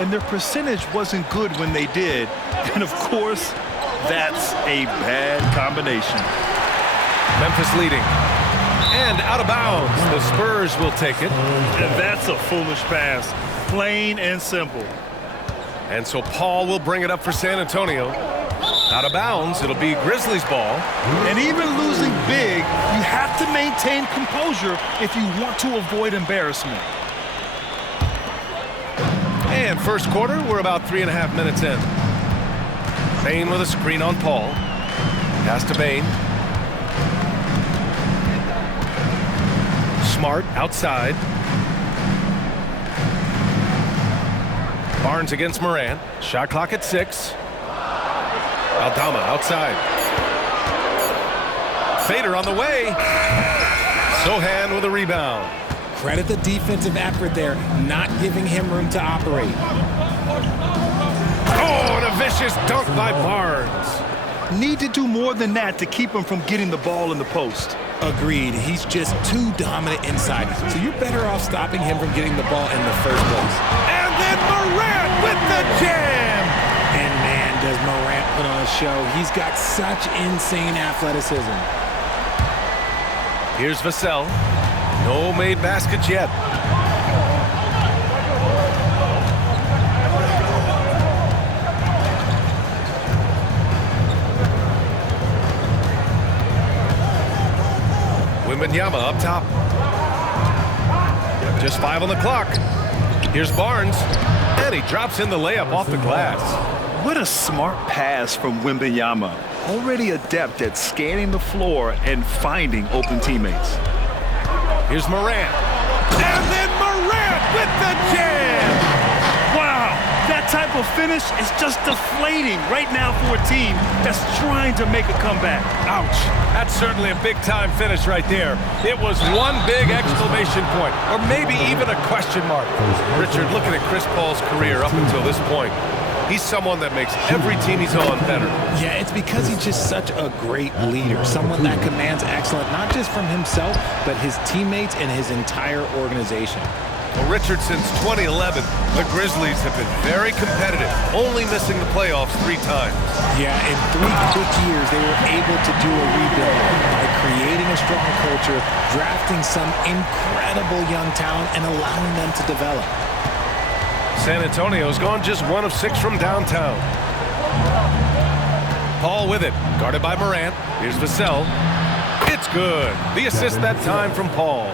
and their percentage wasn't good when they did. And, of course, that's a bad combination. Memphis leading. And out of bounds. The Spurs will take it. And that's a foolish pass. Plain and simple. And so Paul will bring it up for San Antonio. Out of bounds, it'll be Grizzlies ball. And even losing big, you have to maintain composure if you want to avoid embarrassment. And first quarter, we're about 3.5 minutes in. Bane with a screen on Paul. Pass to Bane. Smart outside. Barnes against Morant. Shot clock at 6. Aldama outside. Fader on the way. Sohan with a rebound. Credit the defensive effort there, not giving him room to operate. Oh, and a vicious dunk by Barnes. Need to do more than that to keep him from getting the ball in the post. Agreed. He's just too dominant inside. So you're better off stopping him from getting the ball in the first place. And then Morant with the jam. And man, does Morant put on a show. He's got such insane athleticism. Here's Vassell. No made baskets yet. Wemby up top. Just 5 on the clock. Here's Barnes. And he drops in the layup off the glass. What a smart pass from Wemby. Already adept at scanning the floor and finding open teammates. Here's Morant. And then Morant with the jam. Wow, that type of finish is just deflating right now for a team that's trying to make a comeback. Ouch. That's certainly a big-time finish right there. It was one big exclamation point, or maybe even a question mark. Richard, looking at Chris Paul's career up until this point, he's someone that makes every team he's on better. Yeah, it's because he's just such a great leader, someone that commands excellence, not just from himself, but his teammates and his entire organization. Well, Richard, since 2011, the Grizzlies have been very competitive, only missing the playoffs 3 times. Yeah, in 3 quick years, they were able to do a rebuild by creating a strong culture, drafting some incredible young talent, and allowing them to develop. San Antonio's gone just 1 of 6 from downtown. Paul with it, guarded by Morant. Here's Vassell. It's good. The assist that time from Paul.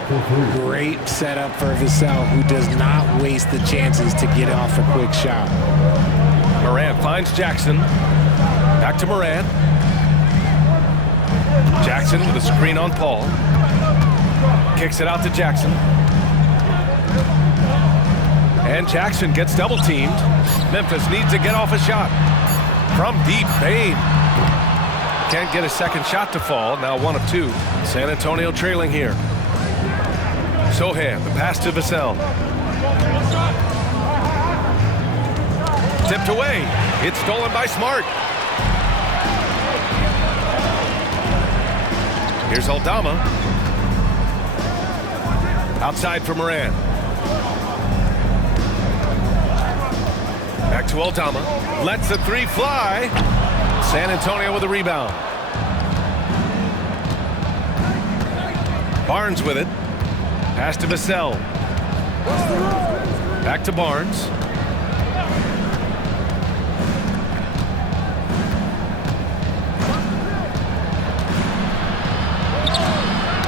Great setup for Vassell, who does not waste the chances to get off a quick shot. Morant finds Jackson. Back to Morant. Jackson with a screen on Paul. Kicks it out to Jackson. And Jackson gets double-teamed. Memphis needs to get off a shot. From deep, Bane. Can't get a second shot to fall. Now 1 of 2. San Antonio trailing here. Sohan, the pass to Vassell. Tipped away. It's stolen by Smart. Here's Aldama. Outside for Morant. Back to Aldama. Lets the 3 fly. San Antonio with a rebound. Barnes with it. Pass to Vassell. Back to Barnes.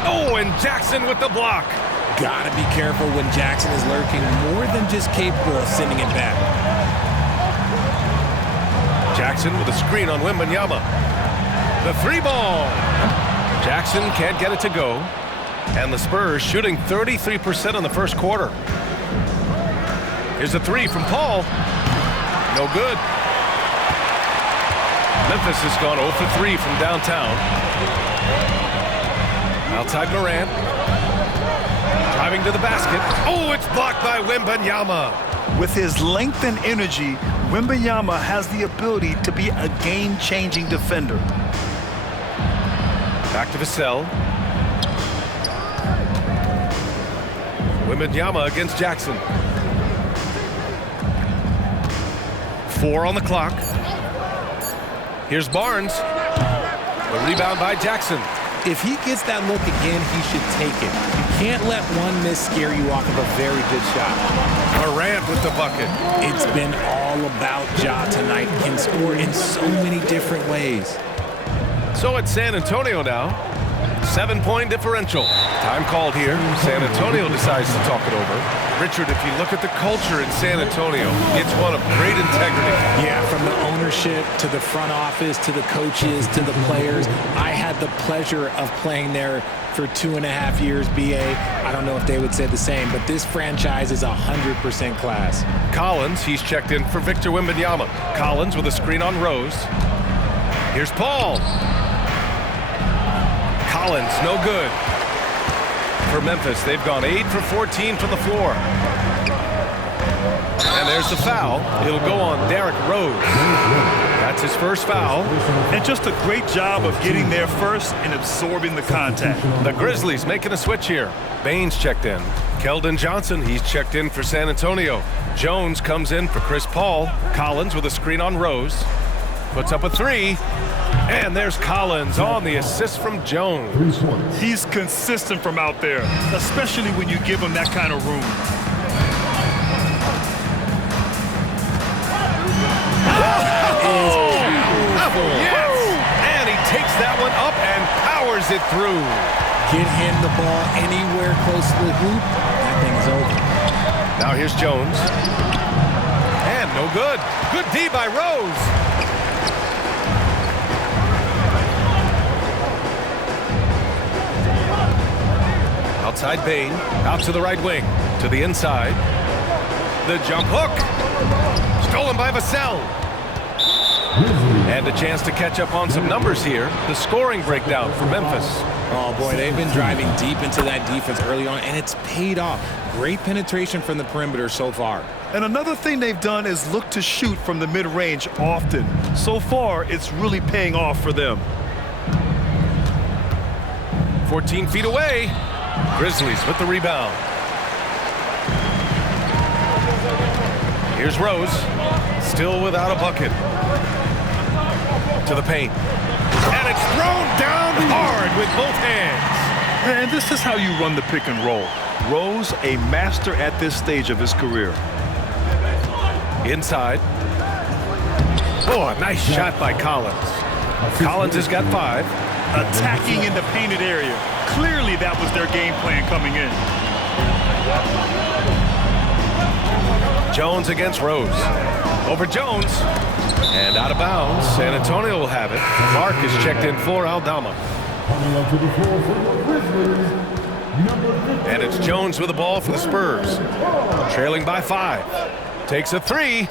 Oh, and Jackson with the block. Gotta be careful when Jackson is lurking, more than just capable of sending it back. Jackson with a screen on Wembanyama. The 3 ball. Jackson can't get it to go. And the Spurs shooting 33% in the first quarter. Here's a 3 from Paul. No good. Memphis has gone 0 for 3 from downtown. Outside Morant. Driving to the basket. Oh, it's blocked by Wembanyama. With his length and energy, Wemby has the ability to be a game-changing defender. Back to Vassell. Wembanyama against Jackson. 4 on the clock. Here's Barnes. The rebound by Jackson. If he gets that look again, he should take it. You can't let one miss scare you off of a very good shot. Morant with the bucket. It's been all about Ja tonight. Can score in so many different ways. So it's San Antonio now. 7-point differential. Time called here. San Antonio decides to talk it over. Richard, if you look at the culture in San Antonio, it's one of great integrity. Yeah, from the ownership to the front office to the coaches to the players. I had the pleasure of playing there for 2.5 years, BA. I don't know if they would say the same, but this franchise is 100% class. Collins, he's checked in for Victor Wembanyama. Collins with a screen on Rose. Here's Paul. Collins, no good. For Memphis, they've gone 8 for 14 from the floor. And there's the foul. It'll go on Derrick Rose. That's his first foul. And just a great job of getting there first and absorbing the contact. The Grizzlies making a switch here. Baines checked in. Keldon Johnson, he's checked in for San Antonio. Jones comes in for Chris Paul. Collins with a screen on Rose. Puts up a 3. And there's Collins on the assist from Jones. He's consistent from out there, especially when you give him that kind of room. Yes! And he takes that one up and powers it through. Get him the ball anywhere close to the hoop, that thing is over. Now here's Jones. And no good. Good D by Rose. Outside Bane, out to the right wing, to the inside. The jump hook. Stolen by Vassell. And a chance to catch up on some numbers here. The scoring breakdown for Memphis. Oh, boy, they've been driving deep into that defense early on, and it's paid off. Great penetration from the perimeter so far. And another thing they've done is look to shoot from the mid-range often. So far, it's really paying off for them. 14 feet away. Grizzlies with the rebound. Here's Rose, still without a bucket. To the paint. And it's thrown down hard with both hands. And this is how you run the pick and roll. Rose, a master at this stage of his career. Inside. Oh, a nice shot by Collins. Collins has got 5. Attacking in the painted area. Clearly that was their game plan coming in. Jones against Rose. Over Jones. And out of bounds. San Antonio will have it. Clark is checked in for Aldama. And it's Jones with the ball for the Spurs. Trailing by 5. Takes a 3.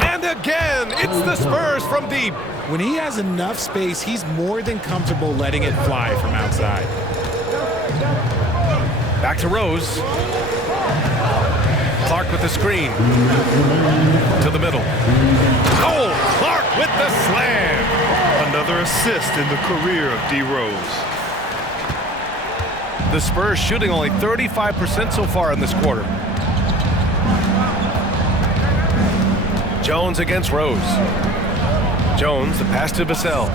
And again, it's the Spurs from deep. When he has enough space, he's more than comfortable letting it fly from outside. Back to Rose. Clark with the screen. To the middle. Oh, Clark with the slam. Another assist in the career of D. Rose. The Spurs shooting only 35% so far in this quarter. Jones against Rose. Jones, the pass to Vassell.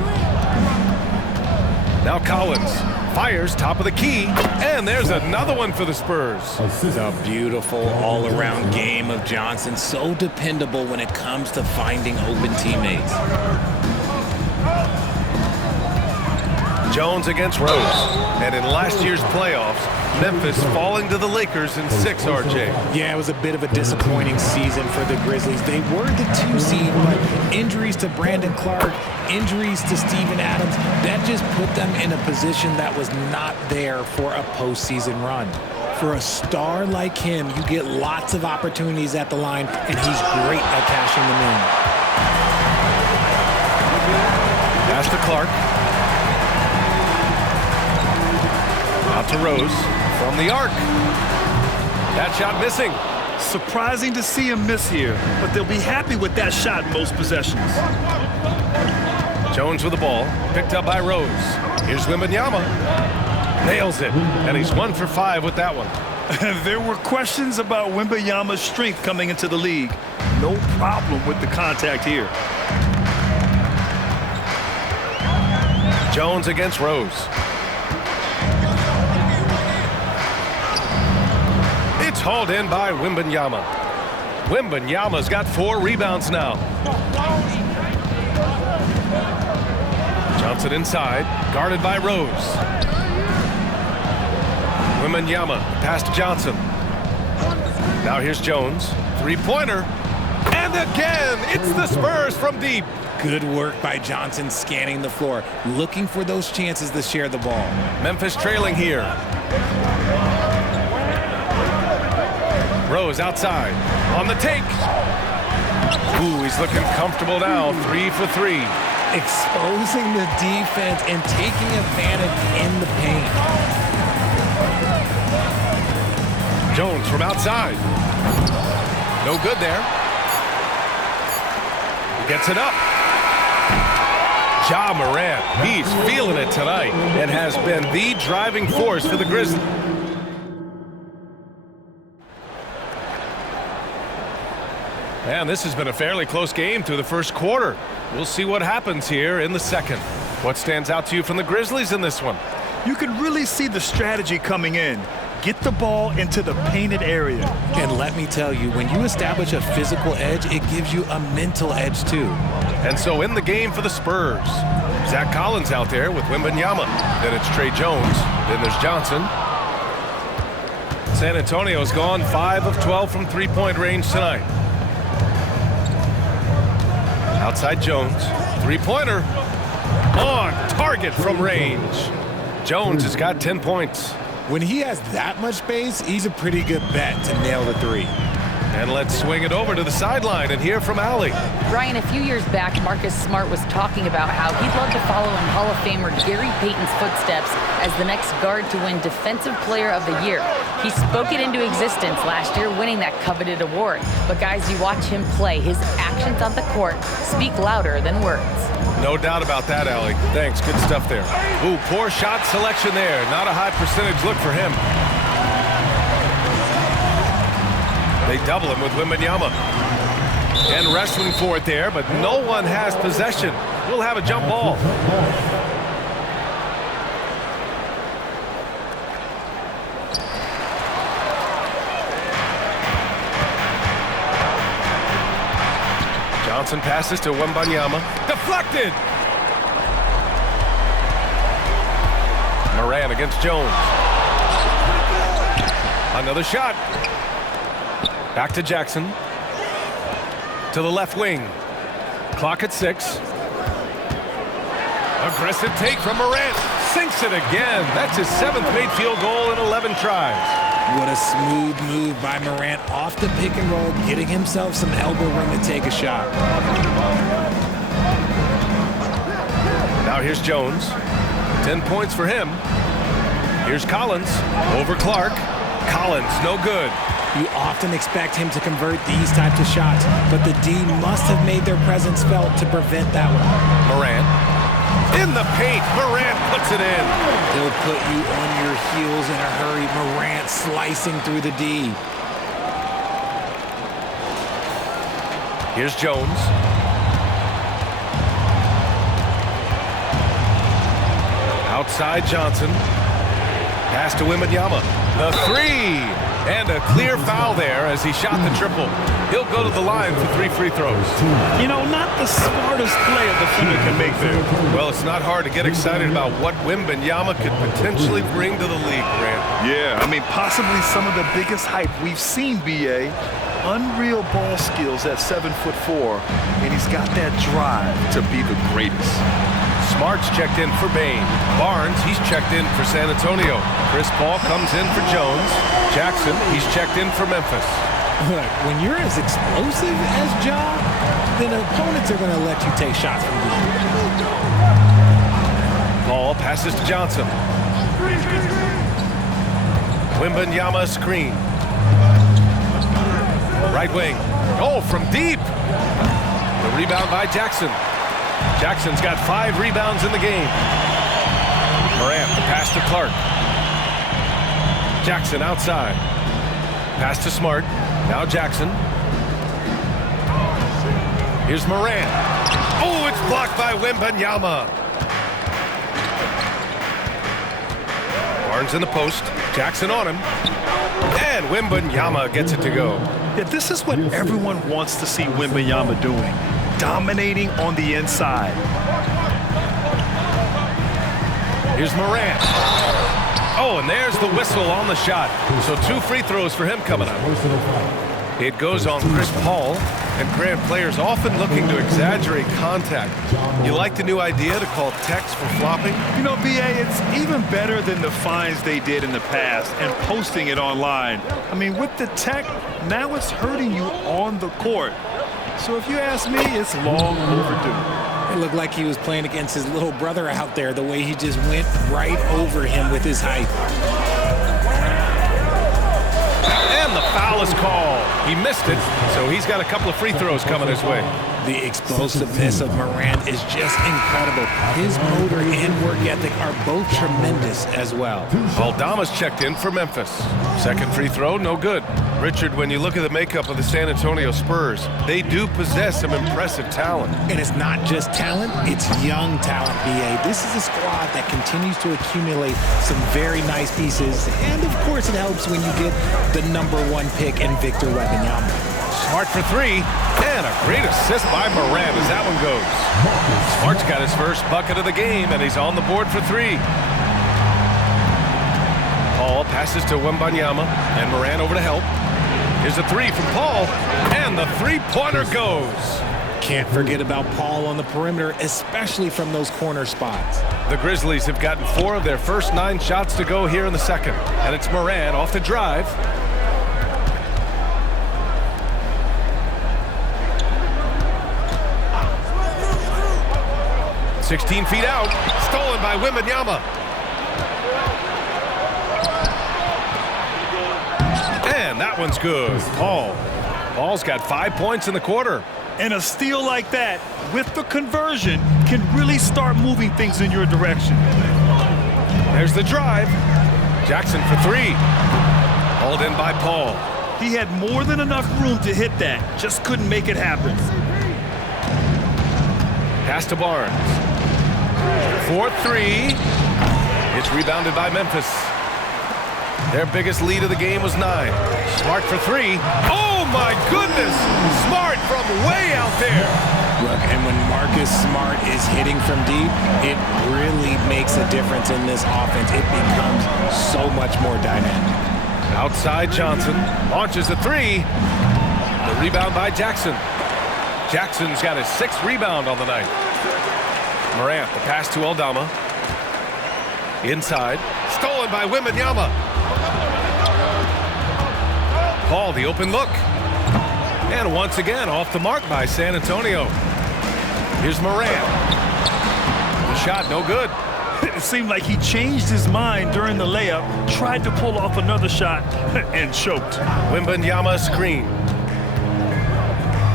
Now Collins fires top of the key, and there's another one for the Spurs. A beautiful all-around game of Johnson. So dependable when it comes to finding open teammates. Jones against Rose. And in last year's playoffs, Memphis falling to the Lakers in 6, RJ. Yeah, it was a bit of a disappointing season for the Grizzlies. They were the 2 seed, but injuries to Brandon Clark, injuries to Steven Adams, that just put them in a position that was not there for a postseason run. For a star like him, you get lots of opportunities at the line, and he's great at cashing them in. Pass to Clark. Out to Rose from the arc. That shot missing. Surprising to see him miss here, but they'll be happy with that shot in most possessions. Jones with the ball, picked up by Rose. Here's Wembanyama. Nails it, and he's 1 for 5 with that one. There were questions about Wembanyama's strength coming into the league. no problem with the contact here. Jones against Rose. It's hauled in by Wembanyama. Wembanyama's got 4 rebounds now. Johnson inside, guarded by Rose. Wembanyama pass to Johnson. Now here's Jones, 3-pointer. And again, it's the Spurs from deep. Good work by Johnson scanning the floor, looking for those chances to share the ball. Memphis trailing here. Rose outside, on the take. Ooh, he's looking comfortable now, 3 for 3. Exposing the defense and taking advantage in the paint. Jones from outside. No good there. He gets it up. Ja Morant, he's feeling it tonight and has been the driving force for the Grizzlies. And this has been a fairly close game through the first quarter. We'll see what happens here in the second. What stands out to you from the Grizzlies in this one? You can really see the strategy coming in. Get the ball into the painted area. And let me tell you, when you establish a physical edge, it gives you a mental edge too. And so in the game for the Spurs, Zach Collins out there with Wembanyama. Then it's Trey Jones. Then there's Johnson. San Antonio's gone 5 of 12 from three-point range tonight. Outside Jones, 3-pointer. On target from range. Jones has got 10 points. When he has that much space, he's a pretty good bet to nail the 3. And let's swing it over to the sideline and hear from Allie. Ryan, a few years back, Marcus Smart was talking about how he'd love to follow in Hall of Famer Gary Payton's footsteps as the next guard to win Defensive Player of the Year. He spoke it into existence last year, winning that coveted award. But guys, you watch him play, his actions on the court speak louder than words. No doubt about that, Allie. Thanks, good stuff there. Ooh, poor shot selection there. Not a high percentage look for him. They double him with Wembanyama. And wrestling for it there, but no one has possession. We'll have a jump ball. Johnson passes to Wembanyama. Deflected! Morant against Jones. Another shot. Back to Jackson. To the left wing. Clock at 6. Aggressive take from Morant. Sinks it again. That's his 7th made field goal in 11 tries. What a smooth move by Morant off the pick and roll, getting himself some elbow room to take a shot. Now here's Jones. 10 points for him. Here's Collins over Clark. Collins, no good. You often expect him to convert these types of shots, but the D must have made their presence felt to prevent that one. Morant. In the paint, Morant puts it in. He'll put you on your heels in a hurry. Morant slicing through the D. Here's Jones. Outside Johnson. Pass to Wembanyama. The 3. And a clear foul there as he shot the triple. He'll go to the line for 3 free throws. You know, not the smartest play a defender can make there. Well, it's not hard to get excited about what Wembanyama could potentially bring to the league, Grant. Yeah, I mean, possibly some of the biggest hype we've seen, B.A. Unreal ball skills at 7'4", and he's got that drive to be the greatest. Smart's checked in for Bain. Barnes, he's checked in for San Antonio. Chris Paul comes in for Jones. Jackson, he's checked in for Memphis. Look, when you're as explosive as Ja, then opponents are going to let you take shots from deep. Paul passes to Johnson. Wembanyama screen. Right wing. Oh, from deep. The rebound by Jackson. Jackson's got 5 rebounds in the game. Morant, the pass to Clark. Jackson outside. Pass to Smart. Now Jackson. Here's Morant. Oh, it's blocked by Wembanyama. Barnes in the post. Jackson on him. And Wembanyama gets it to go. Yeah, this is what everyone wants to see Wembanyama doing. Dominating on the inside. Here's Morant. Oh, and there's the whistle on the shot. So 2 free throws for him coming up. It goes on Chris Paul. And Grant, players often looking to exaggerate contact. You like the new idea to call techs for flopping? You know, B.A., it's even better than the fines they did in the past and posting it online. I mean, with the tech, now it's hurting you on the court. So if you ask me, it's long overdue. It looked like he was playing against his little brother out there, the way he just went right over him with his height. And the foul is called. He missed it, so he's got a couple of free throws coming his way. The explosiveness of Morant is just incredible. His motor and work ethic are both tremendous as well. Aldama's checked in for Memphis. Second free throw, no good. Richard, when you look at the makeup of the San Antonio Spurs, they do possess some impressive talent. And it's not just talent, it's young talent, B.A. This is a squad that continues to accumulate some very nice pieces. And, of course, it helps when you get the #1 pick in Victor Wembanyama. Smart for 3, and a great assist by Morant as that one goes. Smart's got his first bucket of the game, and he's on the board for 3. Paul passes to Wembanyama, and Morant over to help. Here's a 3 from Paul, and the three-pointer goes. Can't forget about Paul on the perimeter, especially from those corner spots. The Grizzlies have gotten 4 of their first 9 shots to go here in the second, and it's Morant off the drive. 16 feet out, stolen by Wembanyama. And that one's good. Paul's got 5 points in the quarter. And a steal like that, with the conversion, can really start moving things in your direction. There's the drive. Jackson for 3. Hauled in by Paul. He had more than enough room to hit that, just couldn't make it happen. Pass to Barnes. 4-3. It's rebounded by Memphis. Their biggest lead of the game was 9. Smart for 3. Oh, my goodness! Smart from way out there. Look, and when Marcus Smart is hitting from deep, it really makes a difference in this offense. It becomes so much more dynamic. Outside Johnson. Launches a 3. The rebound by Jackson. Jackson's got his 6th rebound on the night. Morant, the pass to Aldama. Inside. Stolen by Wembanyama. Paul, the open look. And once again, off the mark by San Antonio. Here's Morant. The shot, no good. It seemed like he changed his mind during the layup, tried to pull off another shot, and choked. Wembanyama screen.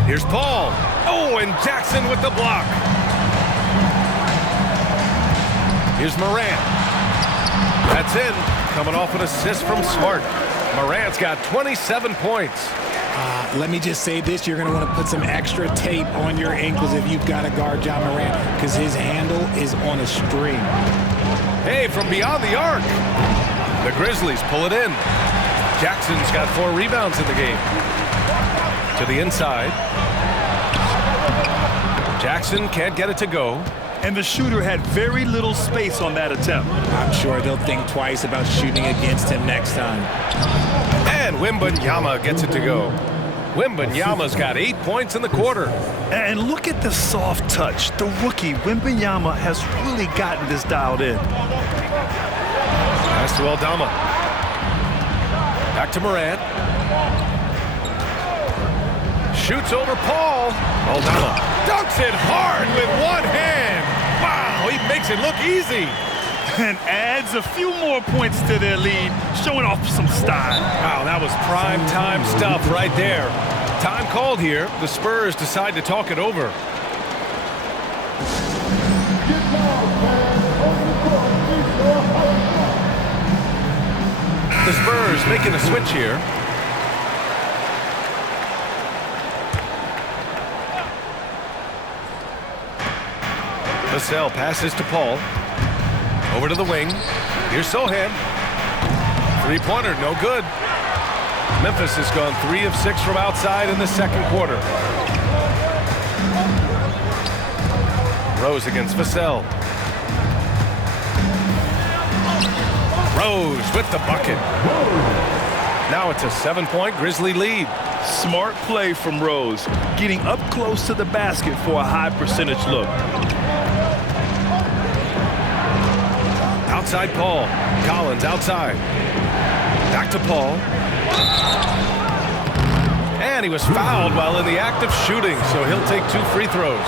Here's Paul. Oh, and Jackson with the block. Here's Morant. That's in. Coming off an assist from Smart. Morant's got 27 points. Let me just say this. You're going to want to put some extra tape on your ankles if you've got to guard Ja Morant, because his handle is on a string. Hey, from beyond the arc. The Grizzlies pull it in. Jackson's got 4 rebounds in the game. To the inside. Jackson can't get it to go. And the shooter had very little space on that attempt. I'm sure they'll think twice about shooting against him next time. And Wembanyama gets it to go. Wembanyama's got 8 points in the quarter. And look at the soft touch. The rookie, Wembanyama, has really gotten this dialed in. Pass to Aldama. Back to Morant. Shoots over Paul. Aldama dunks it hard with one hand. Wow, he makes it look easy. And adds a few more points to their lead, showing off some style. Wow, that was prime time stuff right there. Time called here. The Spurs decide to talk it over. The Spurs making a switch here. Vassell passes to Paul. Over to the wing. Here's Sohan. Three-pointer, no good. Memphis has gone 3 of 6 from outside in the second quarter. Rose against Vassell. Rose with the bucket. Now it's a 7-point Grizzly lead. Smart play from Rose, getting up close to the basket for a high percentage look. Outside Paul. Collins outside. Back to Paul. And he was fouled while in the act of shooting, so he'll take 2 free throws.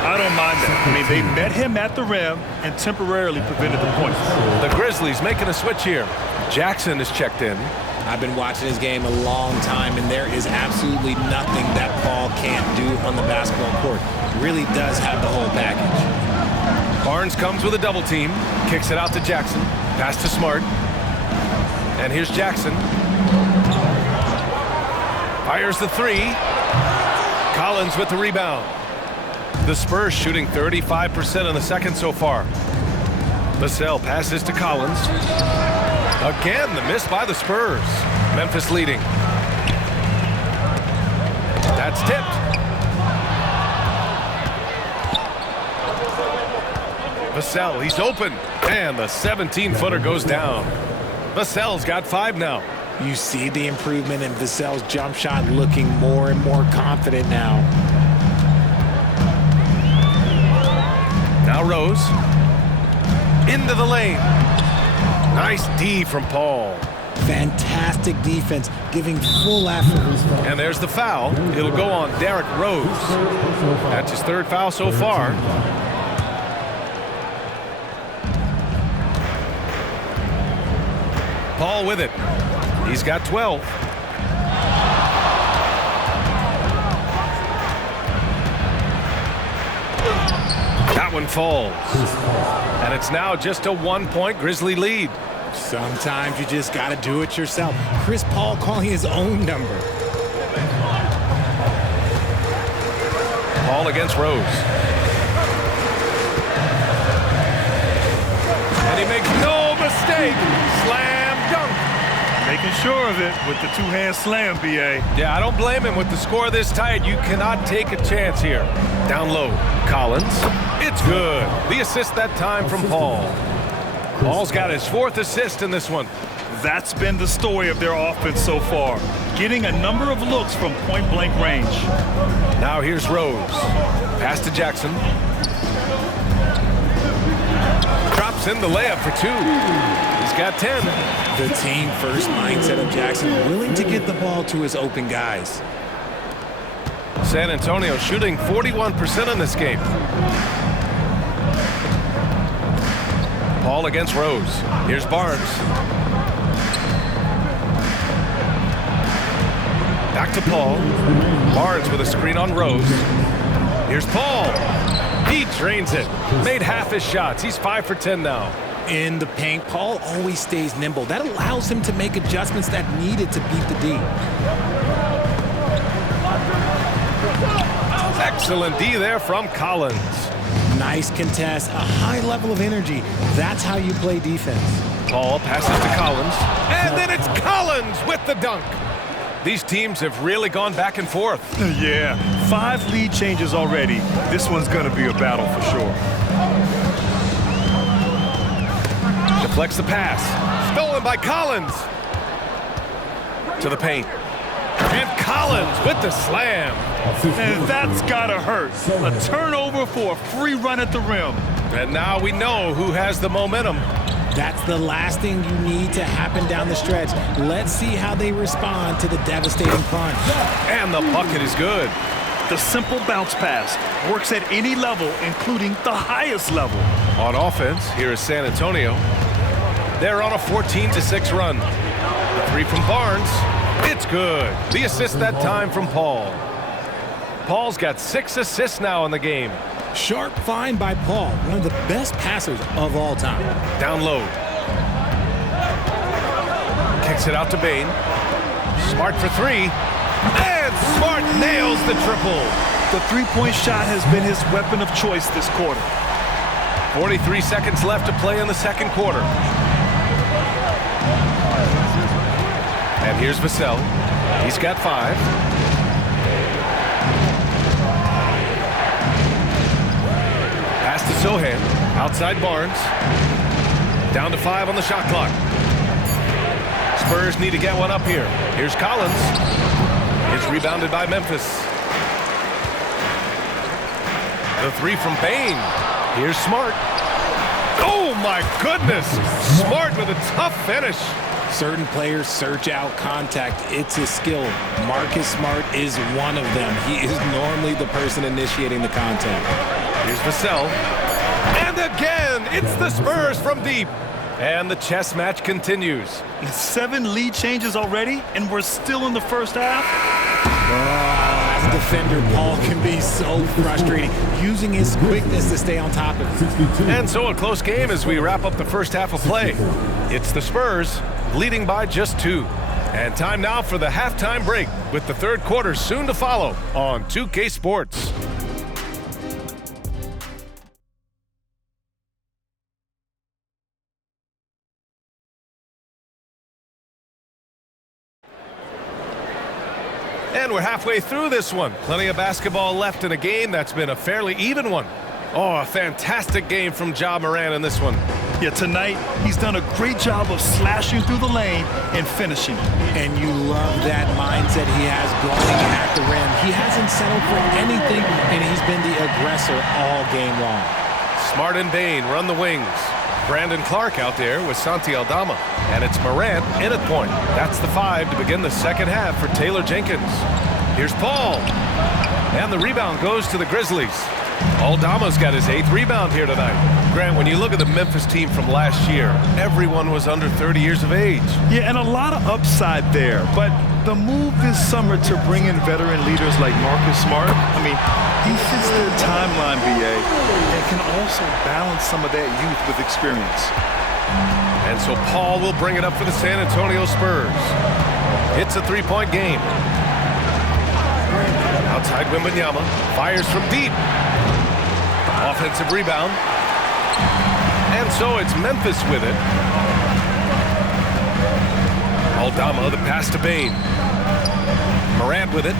I don't mind that. I mean, they met him at the rim and temporarily prevented the points. The Grizzlies making a switch here. Jackson is checked in. I've been watching his game a long time, and there is absolutely nothing that Paul can't do on the basketball court. Really does have the whole package. Barnes comes with a double team. Kicks it out to Jackson. Pass to Smart. And here's Jackson. Fires the 3. Collins with the rebound. The Spurs shooting 35% in the second so far. Vassell passes to Collins. Again, the miss by the Spurs. Memphis leading. That's tipped. Vassell, he's open. And the 17-footer goes down. Vassell's got 5 now. You see the improvement in Vassell's jump shot, looking more and more confident now. Now Rose. Into the lane. Nice D from Paul. Fantastic defense, giving full effort. And there's the foul. It'll go on Derrick Rose. That's his 3rd foul so far. Paul with it. He's got 12. That one falls. And it's now just a 1-point Grizzly lead. Sometimes you just got to do it yourself. Chris Paul calling his own number. Paul against Rose. And he makes no mistake. Slam dunk. Making sure of it with the 2-hand slam, B.A. Yeah, I don't blame him. With the score this tight, you cannot take a chance here. Down low, Collins. It's good. The assist that time from Paul. Paul's got his 4th assist in this one. That's been the story of their offense so far, getting a number of looks from point-blank range. Now here's Rose. Pass to Jackson. Drops in the layup for 2. He's got 10. The team-first mindset of Jackson, willing to get the ball to his open guys. San Antonio shooting 41% in this game. Paul against Rose. Here's Barnes. Back to Paul. Barnes with a screen on Rose. Here's Paul. He drains it. Made half his shots. He's 5 for 10 now. In the paint, Paul always stays nimble. That allows him to make adjustments that needed to beat the D. Excellent D there from Collins. Nice contest, a high level of energy. That's how you play defense. Paul passes to Collins. And then it's Collins with the dunk. These teams have really gone back and forth. Yeah, 5 lead changes already. This one's going to be a battle for sure. Deflects the pass. Stolen by Collins. To the paint. And Collins with the slam. And that's gotta hurt. A turnover for a free run at the rim. And now we know who has the momentum. That's the last thing you need to happen down the stretch. Let's see how they respond to the devastating punch. And the bucket is good. The simple bounce pass works at any level, including the highest level. On offense, here is San Antonio. They're on a 14-6 run. The 3 from Barnes. It's good. The assist that time from Paul. Paul's got 6 assists now in the game. Sharp find by Paul, one of the best passers of all time. Down low. Kicks it out to Bain. Smart for 3. And Smart nails the triple. The three-point shot has been his weapon of choice this quarter. 43 seconds left to play in the second quarter. And here's Vassell. He's got 5. Pass to Sohan. Outside Barnes. Down to 5 on the shot clock. Spurs need to get one up here. Here's Collins. It's rebounded by Memphis. The 3 from Bane. Here's Smart. Oh, my goodness. Smart with a tough finish. Certain players search out contact. It's a skill. Marcus Smart is one of them. He is normally the person initiating the contact. Here's Vassell. And again, it's the Spurs from deep. And the chess match continues. 7 lead changes already, and we're still in the first half. As a defender, Paul can be so frustrating, using his quickness to stay on top of it. And so a close game as we wrap up the first half of play. It's the Spurs leading by just 2. And time now for the halftime break with the third quarter soon to follow on 2K Sports. And we're halfway through this one. Plenty of basketball left in a game that's been a fairly even one. Oh, a fantastic game from Ja Morant in this one. Yeah, tonight he's done a great job of slashing through the lane and finishing. And you love that mindset he has going at the rim. He hasn't settled for anything, and he's been the aggressor all game long. Smart and Bane run the wings. Brandon Clark out there with Santi Aldama. And it's Morant in at point. That's the 5 to begin the second half for Taylor Jenkins. Here's Paul. And the rebound goes to the Grizzlies. Aldama's got his 8th rebound here tonight. Grant, when you look at the Memphis team from last year, everyone was under 30 years of age. Yeah, and a lot of upside there. But the move this summer to bring in veteran leaders like Marcus Smart, I mean, he fits their timeline, BA, and can also balance some of that youth with experience. And so Paul will bring it up for the San Antonio Spurs. It's a 3-point game. Outside Wembanyama fires from deep. Offensive rebound. And so it's Memphis with it. Aldama, the pass to Bane. Morant with it.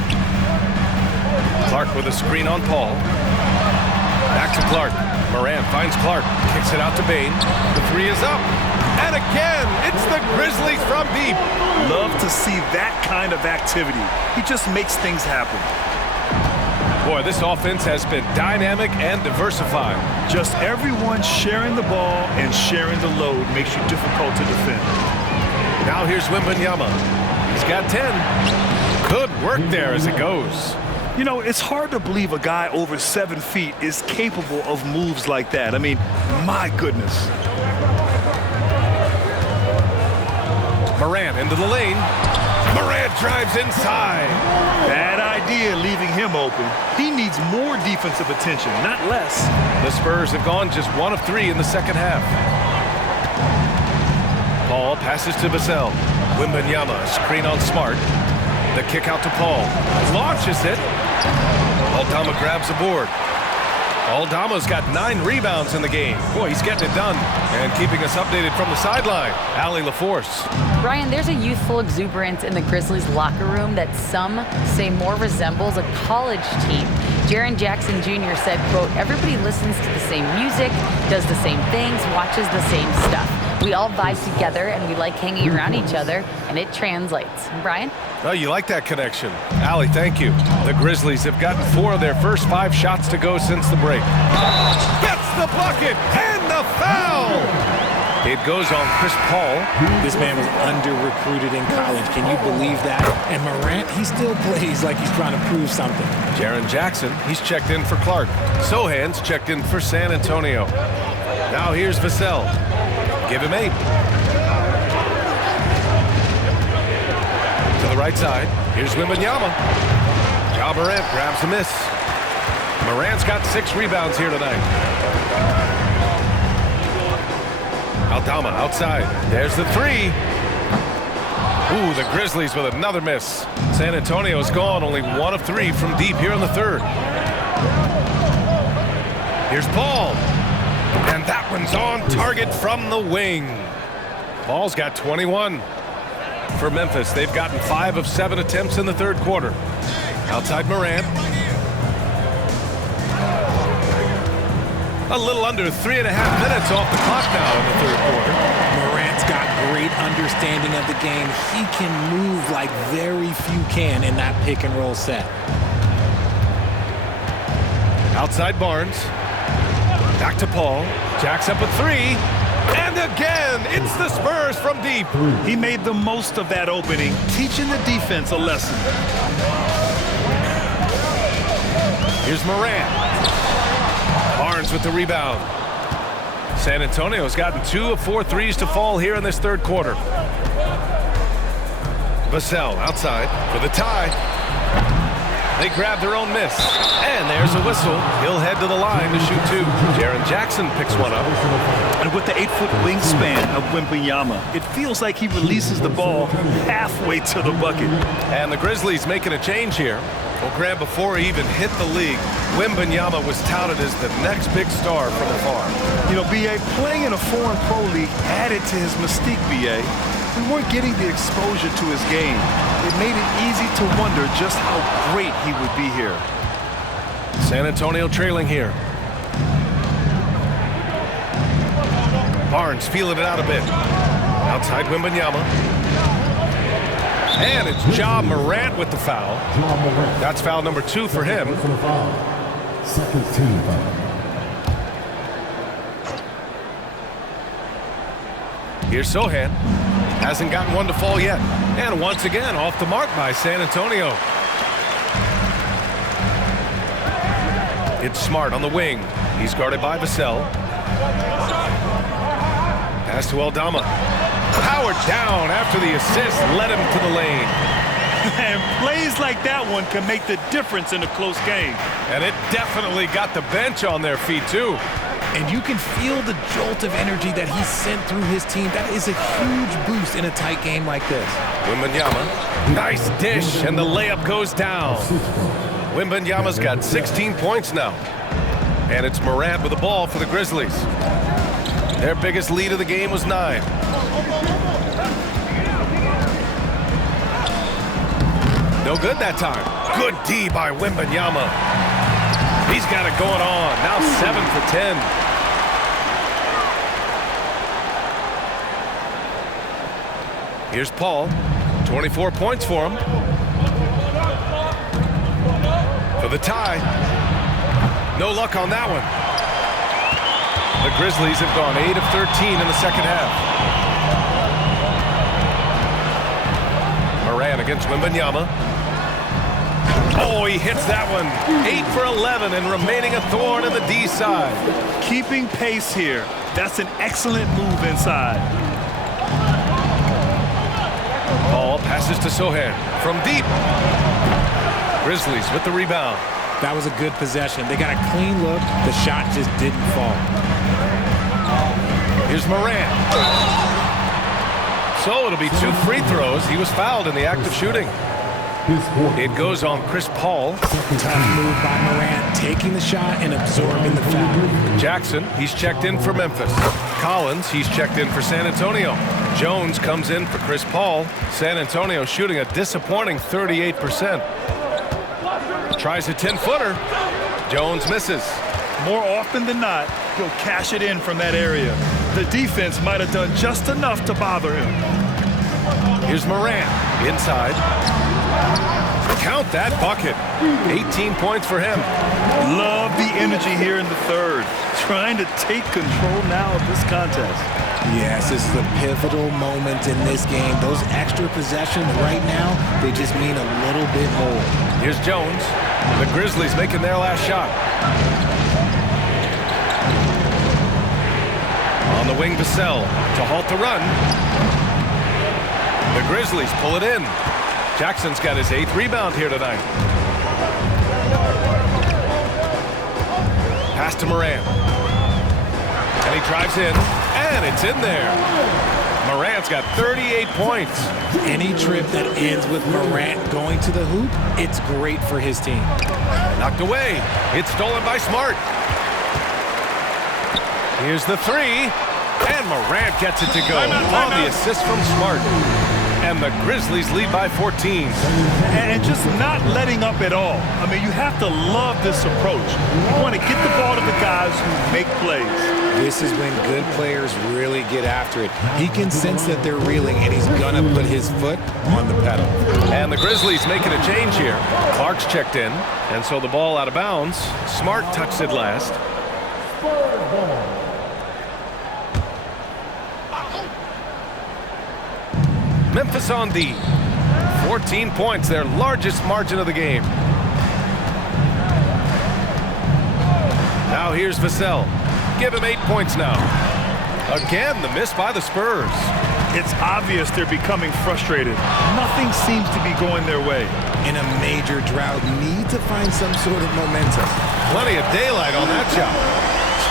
Clark with a screen on Paul. Back to Clark. Morant finds Clark. Kicks it out to Bane. The 3 is up. And again, it's the Grizzlies from deep. Love to see that kind of activity. He just makes things happen. Boy, this offense has been dynamic and diversified. Just everyone sharing the ball and sharing the load makes you difficult to defend. Now here's Wembanyama. He's got 10. Good work there as it goes. You know, it's hard to believe a guy over 7 feet is capable of moves like that. I mean, my goodness. Morant into the lane. Morant drives inside. Bad idea leaving him open. He needs more defensive attention, not less. The Spurs have gone just 1 of 3 in the second half. Paul passes to Vassell. Wembanyama, screen on Smart. The kick out to Paul. Launches it. Aldama grabs the board. Aldama's got 9 rebounds in the game. Boy, he's getting it done. And keeping us updated from the sideline, Allie LaForce. Brian, there's a youthful exuberance in the Grizzlies locker room that some say more resembles a college team. Jaren Jackson Jr. said, quote, "Everybody listens to the same music, does the same things, watches the same stuff. We all vibe together and we like hanging around each other, and it translates." Brian? Oh, you like that connection. Allie, thank you. The Grizzlies have gotten 4 of their first 5 shots to go since the break. Gets the bucket and the foul! It goes on Chris Paul. This man was under-recruited in college. Can you believe that? And Morant, he still plays like he's trying to prove something. Jaren Jackson, he's checked in for Clark. Sohan's checked in for San Antonio. Now here's Vassell. Give him 8. To the right side. Here's Wembanyama. Ja Morant grabs the miss. Morant's got 6 rebounds here tonight. Aldama outside. There's the 3. Ooh, the Grizzlies with another miss. San Antonio's gone only 1 of 3 from deep here in the third. Here's Paul. And that one's on target from the wing. Paul's got 21. For Memphis, they've gotten 5 of 7 attempts in the third quarter. Outside Morant. A little under 3.5 minutes off the clock now in the third quarter. Morant's got great understanding of the game. He can move like very few can in that pick and roll set. Outside Barnes. Back to Paul. Jacks up a 3. And again, it's the Spurs from deep. He made the most of that opening, teaching the defense a lesson. Here's Morant. Barnes with the rebound. San Antonio's gotten 2 of 4 threes to fall here in this third quarter. Vassell outside for the tie. They grab their own miss. And there's a whistle. He'll head to the line to shoot 2. Jaren Jackson picks one up. And with the 8-foot wingspan of Wemby, it feels like he releases the ball halfway to the bucket. And the Grizzlies making a change here. Well, Graham, before he even hit the league, Wembanyama was touted as the next big star from afar. You know, B.A., playing in a foreign pro league added to his mystique, B.A. We weren't getting the exposure to his game. It made it easy to wonder just how great he would be here. San Antonio trailing here. Barnes feeling it out a bit. Outside Wembanyama. And it's Ja Morant with the foul. That's foul number 2 for him. Second team foul. Here's Sohan. Hasn't gotten one to fall yet. And once again, off the mark by San Antonio. It's Smart on the wing. He's guarded by Vassell. Pass to Aldama. Powered down after the assist led him to the lane. And plays like that one can make the difference in a close game. And it definitely got the bench on their feet, too. And you can feel the jolt of energy that he sent through his team. That is a huge boost in a tight game like this. Wembanyama. Nice dish, and the layup goes down. Wembanyama's got 16 points now. And it's Morant with the ball for the Grizzlies. Their biggest lead of the game was 9. No good that time. Good D by Wembanyama. He's got it going on. Now 7 for 10. Here's Paul. 24 points for him. For the tie. No luck on that one. The Grizzlies have gone 8 of 13 in the second half. Morant against Wembanyama. Oh, he hits that one. 8 for 11 and remaining a thorn in the D side. Keeping pace here. That's an excellent move inside. Ball passes to Sohan from deep. Grizzlies with the rebound. That was a good possession. They got a clean look. The shot just didn't fall. Here's Morant. So it'll be 2 free throws. He was fouled in the act of shooting. It goes on Chris Paul. Tough move by Morant, taking the shot and absorbing the foul. Jackson, he's checked in for Memphis. Collins, he's checked in for San Antonio. Jones comes in for Chris Paul. San Antonio shooting a disappointing 38%. Tries a 10-footer. Jones misses. More often than not, he'll cash it in from that area. The defense might have done just enough to bother him. Here's Morant. Inside. Count that bucket. 18 points for him. Love the energy here in the third. Trying to take control now of this contest. Yes, this is a pivotal moment in this game. Those extra possessions right now, they just mean a little bit more. Here's Jones. The Grizzlies making their last shot. On the wing, Vassell to halt the run. The Grizzlies pull it in. Jackson's got his 8th rebound here tonight. Pass to Morant. And he drives in, and it's in there. Morant's got 38 points. Any trip that ends with Morant going to the hoop, it's great for his team. Knocked away. It's stolen by Smart. Here's the three. And Morant gets it to go on the assist from Smart. And the Grizzlies lead by 14. And just not letting up at all. I mean, you have to love this approach. You want to get the ball to the guys who make plays. This is when good players really get after it. He can sense that they're reeling, and he's going to put his foot on the pedal. And the Grizzlies making a change here. Clark's checked in, and so the ball out of bounds. Smart touched it last. Memphis on D. 14 points, their largest margin of the game. Now here's Vassell. Give him 8 points now. Again, the miss by the Spurs. It's obvious they're becoming frustrated. Nothing seems to be going their way. In a major drought, need to find some sort of momentum. Plenty of daylight on that shot.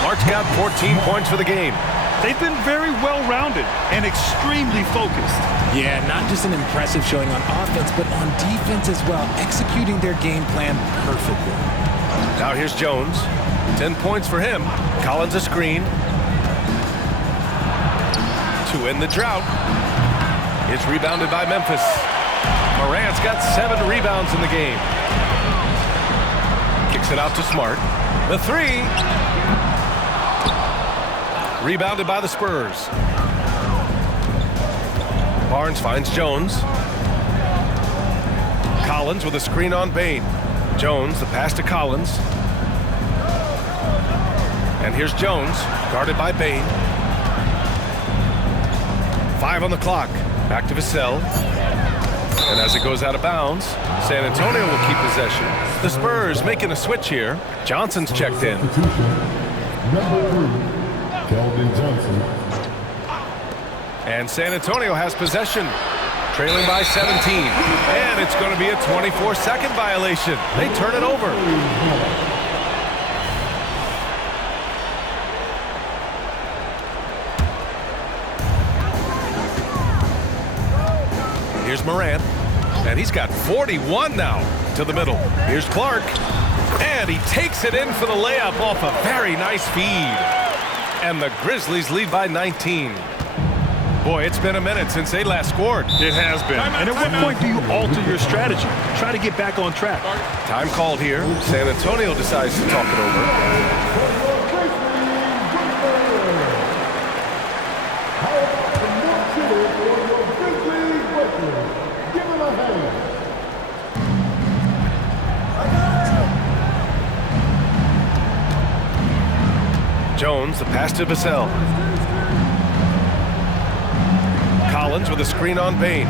Smart's got 14 points for the game. They've been very well-rounded and extremely focused. Yeah, not just an impressive showing on offense, but on defense as well, executing their game plan perfectly. Now here's Jones. 10 points for him. Collins a screen. To end the drought. It's rebounded by Memphis. Morant's got 7 rebounds in the game. Kicks it out to Smart. The three. Rebounded by the Spurs. Barnes finds Jones. Collins with a screen on Bain. Jones, the pass to Collins. And here's Jones, guarded by Bain. 5 on the clock. Back to Vassell. And as it goes out of bounds, San Antonio will keep possession. The Spurs making a switch here. Johnson's checked in. Number 3. Keldon Johnson. And San Antonio has possession, trailing by 17. And it's going to be a 24-second violation. They turn it over. Here's Morant. And he's got 41 now to the middle. Here's Clark. And he takes it in for the layup off a very nice feed. And the Grizzlies lead by 19. Boy, it's been a minute since they last scored. It has been. And at what point do you alter your strategy? Try to get back on track. Time called here. San Antonio decides to talk it over. Jones, the pass to Vassell. Collins with a screen on Bain.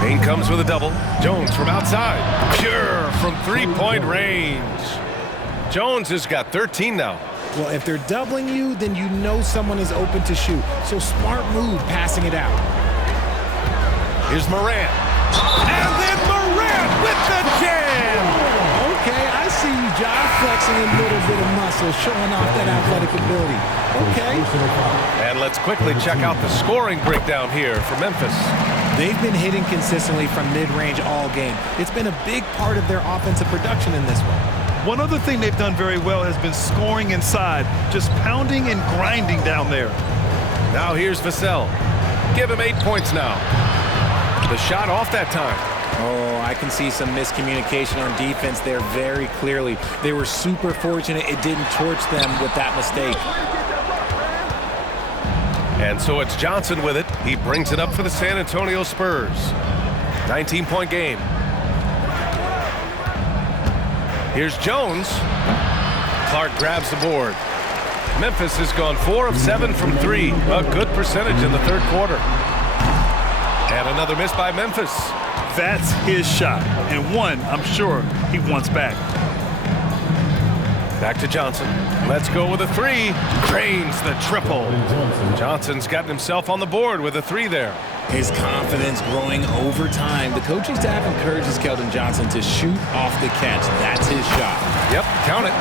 Bain comes with a double. Jones from outside. Pure from three-point range. Jones has got 13 now. Well, if they're doubling you, then you know someone is open to shoot. So smart move passing it out. Here's Morant. And then Morant with the jam! Okay, I see you, Josh, flexing a little bit of muscle, showing off that athletic ability. Okay. And let's quickly check out the scoring breakdown here for Memphis. They've been hitting consistently from mid-range all game. It's been a big part of their offensive production in this one. One other thing they've done very well has been scoring inside, just pounding and grinding down there. Now here's Vassell. Give him 8 points now. The shot off that time. Oh, I can see some miscommunication on defense there very clearly. They were super fortunate it didn't torch them with that mistake. And so it's Johnson with it. He brings it up for the San Antonio Spurs. 19-point game. Here's Jones. Clark grabs the board. Memphis has gone 4 of 7 from 3. A good percentage in the third quarter. And another miss by Memphis. That's his shot, and one I'm sure he wants back. Back to Johnson. Let's go with a three. Drains the triple. Johnson's gotten himself on the board with a three there. His confidence growing over time. The coaching staff encourages Keldon Johnson to shoot off the catch. That's his shot. Yep, count it.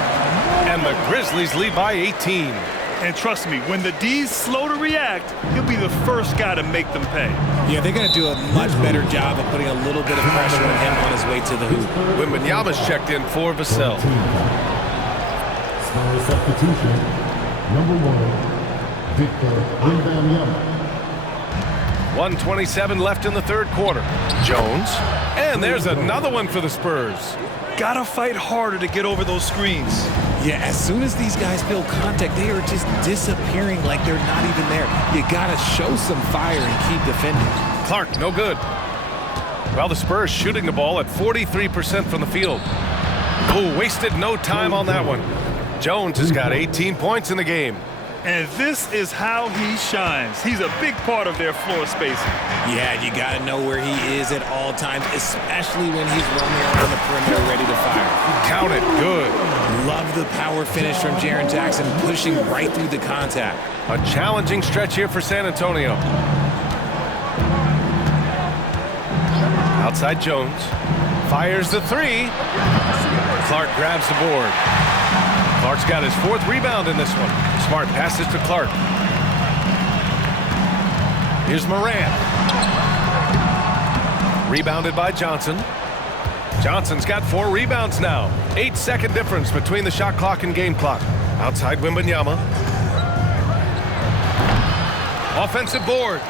And the Grizzlies lead by 18. And trust me, when the D's slow to react, he'll be the first guy to make them pay. Yeah, they're going to do a much better job of putting a little bit of pressure on him on his way to the hoop. Wembenyama's checked in for Vassell. Spurs substitution, number 1, Victor Wembanyama. 1:27 left in the third quarter. Jones. And there's another one for the Spurs. Gotta fight harder to get over those screens. Yeah, as soon as these guys feel contact, they are just disappearing like they're not even there. You gotta show some fire and keep defending. Clark, no good. Well, the Spurs shooting the ball at 43% from the field. Oh, wasted no time on that one. Jones has got 18 points in the game. And this is how he shines. He's a big part of their floor spacing. Yeah, you got to know where he is at all times, especially when he's roaming around the perimeter ready to fire. Count it. Good. Love the power finish from Jaren Jackson, pushing right through the contact. A challenging stretch here for San Antonio. Outside Jones. Fires the three. Clark grabs the board. Clark's got his 4th rebound in this one. Smart passes to Clark. Here's Morant. Rebounded by Johnson. Johnson's got 4 rebounds now. 8-second difference between the shot clock and game clock. Outside Wembanyama. Offensive board.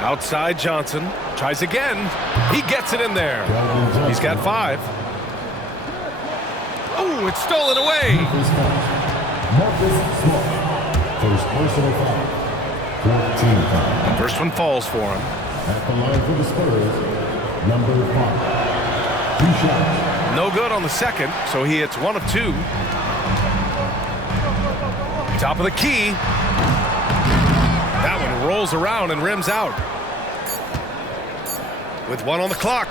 Outside Johnson. Tries again. He gets it in there. He's got 5. Oh, it's stolen away. First personal foul. 14 foul. First one falls for him. At the line for the Spurs, number 5. 2 shots. No good on the second, so he hits 1 of 2. Top of the key. That one rolls around and rims out. With 1 on the clock.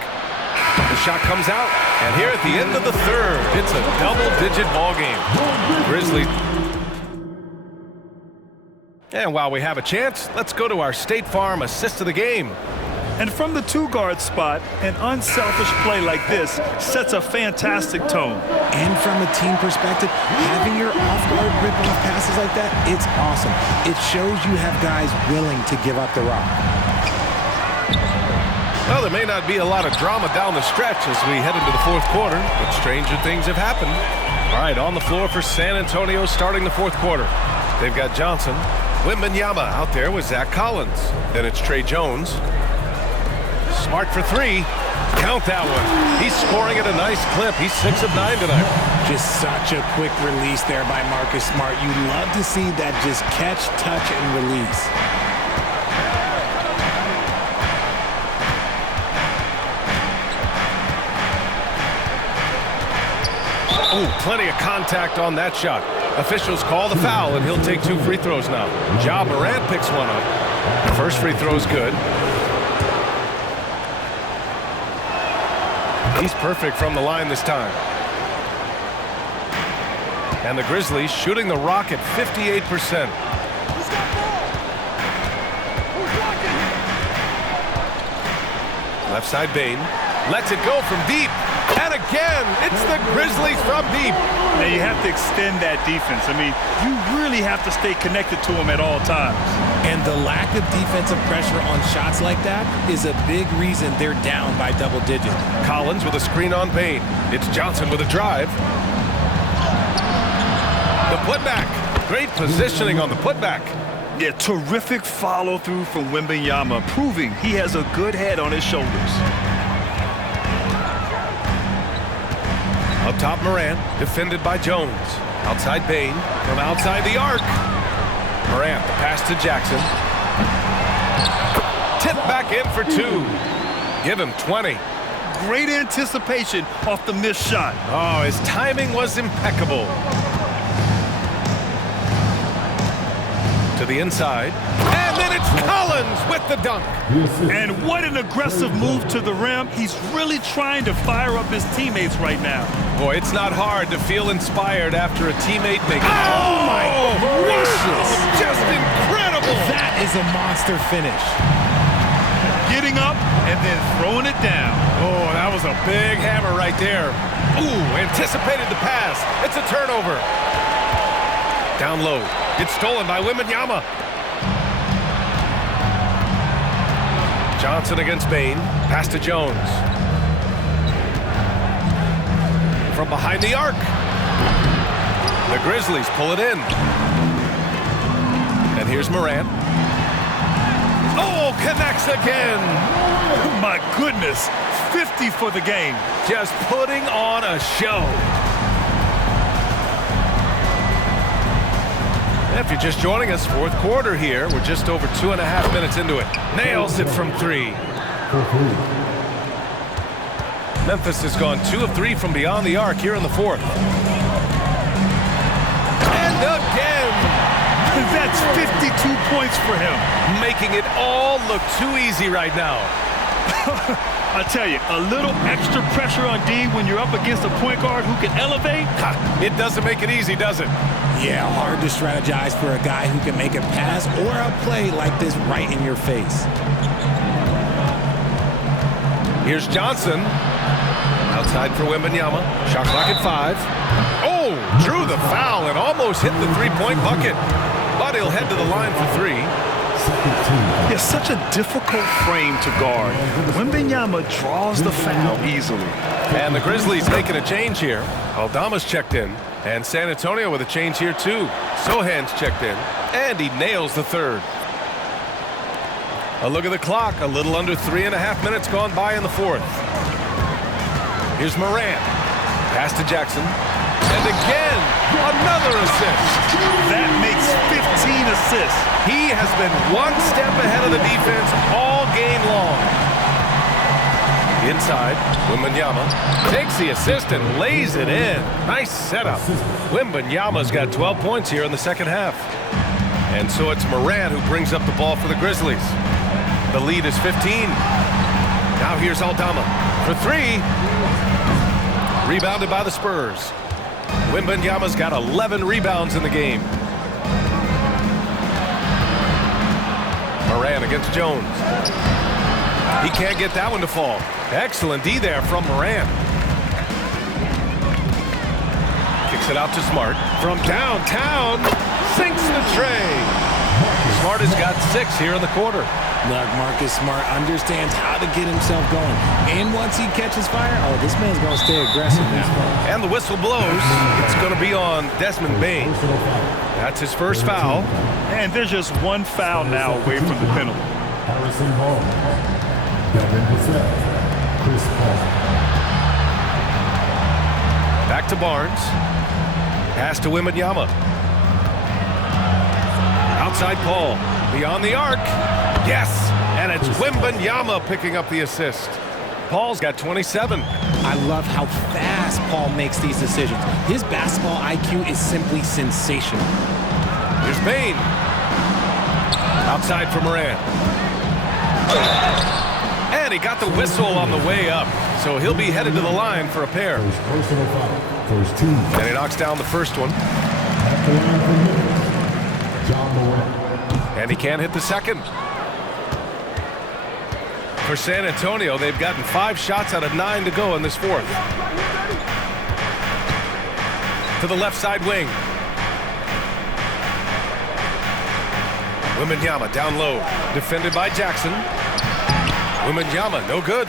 The shot comes out, and here at the end of the third, it's a double-digit ball game. Grizzlies. And while we have a chance, let's go to our State Farm assist of the game. And from the 2-guard spot, an unselfish play like this sets a fantastic tone. And from a team perspective, having your off-guard rip-off passes like that, it's awesome. It shows you have guys willing to give up the rock. Well, there may not be a lot of drama down the stretch as we head into the 4th quarter, but stranger things have happened. All right, on the floor for San Antonio starting the 4th quarter. They've got Johnson. Wembanyama out there with Zach Collins. Then it's Trey Jones. Smart for 3. Count that one. He's scoring at a nice clip. He's 6 of 9 tonight. Just such a quick release there by Marcus Smart. You love to see that just catch, touch, and release. Oh, plenty of contact on that shot. Officials call the foul, and he'll take 2 free throws now. Ja Morant picks one up. The first free throw's good. He's perfect from the line this time. And the Grizzlies shooting the rock at 58%. Left side Bane. Lets it go from deep. And again, it's the Grizzlies from deep. Now you have to extend that defense. I mean, you really have to stay connected to them at all times. And the lack of defensive pressure on shots like that is a big reason they're down by double digits. Collins with a screen on Bane. It's Johnson with a drive. The putback. Great positioning on the putback. Yeah, terrific follow-through from Wembanyama, proving he has a good head on his shoulders. Up top, Morant, defended by Jones. Outside Bane, from outside the arc. Morant, the pass to Jackson. Tip back in for 2. Give him 20. Great anticipation off the missed shot. Oh, his timing was impeccable. To the inside. And then it's Collins with the dunk. And what an aggressive move to the rim. He's really trying to fire up his teammates right now. Boy, it's not hard to feel inspired after a teammate makes it. Oh, my gracious. Just incredible. That is a monster finish. Getting up and then throwing it down. Oh, that was a big hammer right there. Ooh, anticipated the pass. It's a turnover. Down low. It's stolen by Wemby. Johnson against Bain. Pass to Jones. From behind the arc. The Grizzlies pull it in. And here's Morant. Oh, connects again. Oh, my goodness. 50 for the game. Just putting on a show. If you're just joining us, fourth quarter here. We're just over 2.5 minutes into it. Nails it from 3. Memphis has gone 2 of 3 from beyond the arc here in the fourth. And again. That's 52 points for him. Making it all look too easy right now. I tell you, a little extra pressure on D when you're up against a point guard who can elevate. It doesn't make it easy, does it? Yeah, hard to strategize for a guy who can make a pass or a play like this right in your face. Here's Johnson. Outside for Wemby. Shot clock at 5. Oh, drew the foul and almost hit the three-point bucket. But he'll head to the line for 3. It's such a difficult frame to guard. Wemby draws the foul easily. And the Grizzlies making a change here. Aldama's checked in. And San Antonio with a change here too. Sohan's checked in. And he nails the third. A look at the clock. A little under 3.5 minutes gone by in the fourth. Here's Morant. Pass to Jackson. And again, another assist. That makes 15 assists. He has been one step ahead of the defense all game long. Inside, Wemby takes the assist and lays it in. Nice setup. Wemby's got 12 points here in the second half. And so it's Morant who brings up the ball for the Grizzlies. The lead is 15. Now here's Aldama for 3. Rebounded by the Spurs. Wemby's got 11 rebounds in the game. Morant against Jones. He can't get that one to fall. Excellent D there from Morant. Kicks it out to Smart. From downtown, sinks the tray. Smart has got 6 here in the quarter. Look, Marcus Smart understands how to get himself going. And once he catches fire, oh, this man's going to stay aggressive now. And the whistle blows. It's going to be on Desmond Bain. That's his first foul. And there's just one foul now away from the penalty. Harrison Hall. Devin Vassell. Chris Paul. Back to Barnes. Pass to Wemby. Outside Paul. Beyond the arc. Yes, and it's Wemby picking up the assist. Paul's got 27. I love how fast Paul makes these decisions. His basketball IQ is simply sensational. Here's Bain. Outside for Morant. And he got the whistle on the way up, so he'll be headed to the line for a pair. Personal foul. First team. And he knocks down the first one. At the line for Memphis, John Morant. And he can't hit the second. For San Antonio, they've gotten 5 shots out of 9 to go in this fourth. To the left side wing. Wemby down low. Defended by Jackson. Wemby, no good.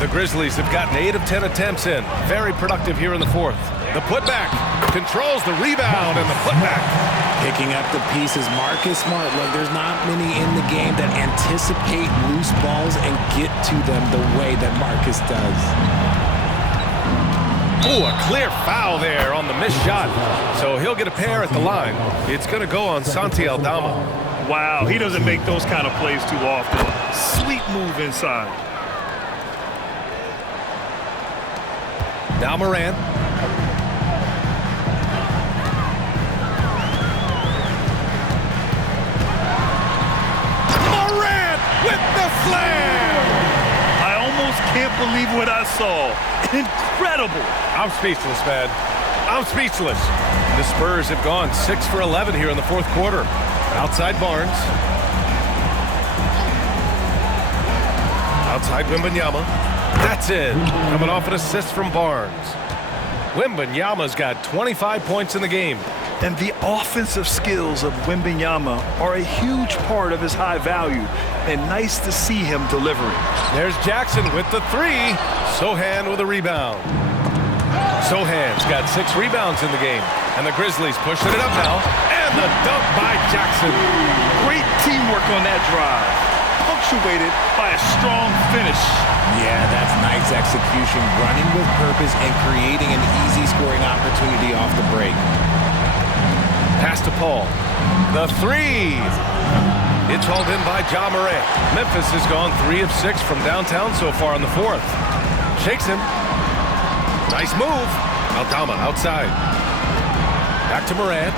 The Grizzlies have gotten 8 of 10 attempts in. Very productive here in the fourth. The putback. Controls the rebound and the putback. Picking up the pieces, Marcus Smart. Look, there's not many in the game that anticipate loose balls and get to them the way that Marcus does. Oh, a clear foul there on the missed shot. So he'll get a pair at the line. It's going to go on Santi Aldama. Wow, he doesn't make those kind of plays too often. Sweet move inside. Now Morant. With the slam! I almost can't believe what I saw. Incredible. I'm speechless, man. I'm speechless. The Spurs have gone 6 for 11 here in the fourth quarter. Outside Barnes. Outside Wemby. That's it. Coming off an assist from Barnes. Wembanyama's got 25 points in the game. And the offensive skills of Wembanyama are a huge part of his high value, and nice to see him delivering. There's Jackson with the three. Sohan with a rebound. Sohan's got 6 rebounds in the game. And the Grizzlies pushing it up now. And the dunk by Jackson. Great teamwork on that drive, punctuated by a strong finish. Yeah, that's nice execution, running with purpose and creating an easy scoring opportunity off the break. Pass to Paul. The three. It's hauled in by Ja Morant. Memphis has gone 3 of 6 from downtown so far in the 4th. Shakes him. Nice move. Aldama outside. Back to Morant.